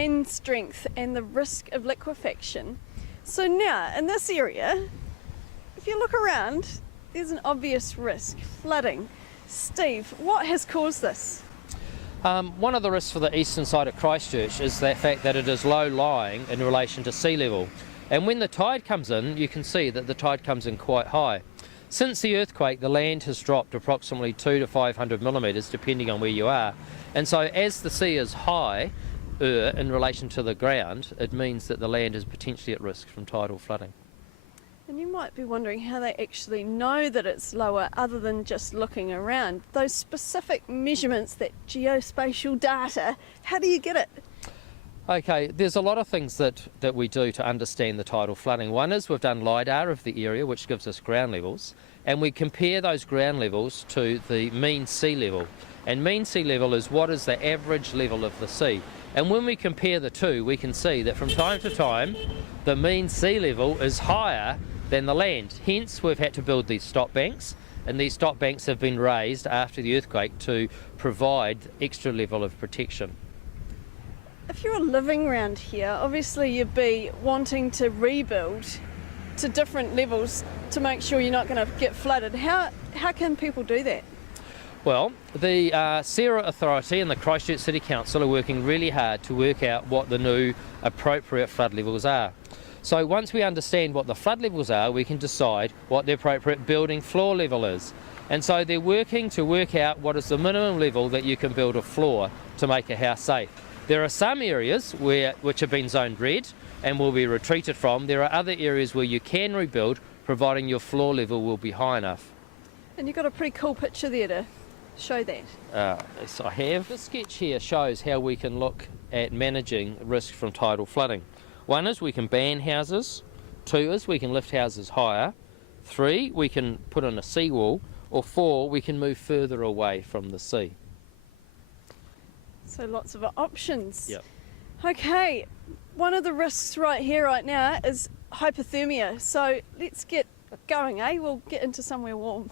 land strength and the risk of liquefaction. So now, in this area, if you look around, there's an obvious risk, flooding. Steve, what has caused this? One of the risks for the eastern side of Christchurch is the fact that it is low-lying in relation to sea level. And when the tide comes in, you can see that the tide comes in quite high. Since the earthquake, the land has dropped approximately 200 to 500 millimetres, depending on where you are. And so as the sea is high in relation to the ground, it means that the land is potentially at risk from tidal flooding. And you might be wondering how they actually know that it's lower other than just looking around. Those specific measurements, that geospatial data, how do you get it? Okay, there's a lot of things that we do to understand the tidal flooding. One is we've done LiDAR of the area, which gives us ground levels, and we compare those ground levels to the mean sea level. And mean sea level is what is the average level of the sea. And when we compare the two, we can see that from time to time, the mean sea level is higher than the land. Hence, we've had to build these stop banks, and these stop banks have been raised after the earthquake to provide extra level of protection. If you're living around here, obviously you'd be wanting to rebuild to different levels to make sure you're not going to get flooded. How can people do that? Well, the SERA Authority and the Christchurch City Council are working really hard to work out what the new appropriate flood levels are. So once we understand what the flood levels are, we can decide what the appropriate building floor level is. And so they're working to work out what is the minimum level that you can build a floor to make a house safe. There are some areas which have been zoned red and will be retreated from. There are other areas where you can rebuild, providing your floor level will be high enough. And you've got a pretty cool picture there to show that. Yes, I have. This sketch here shows how we can look at managing risk from tidal flooding. One is we can ban houses. Two is we can lift houses higher. Three, we can put in a seawall. Or four, we can move further away from the sea. So lots of options. Yep. Okay, one of the risks right here, right now, is hypothermia. So let's get going, eh? We'll get into somewhere warm.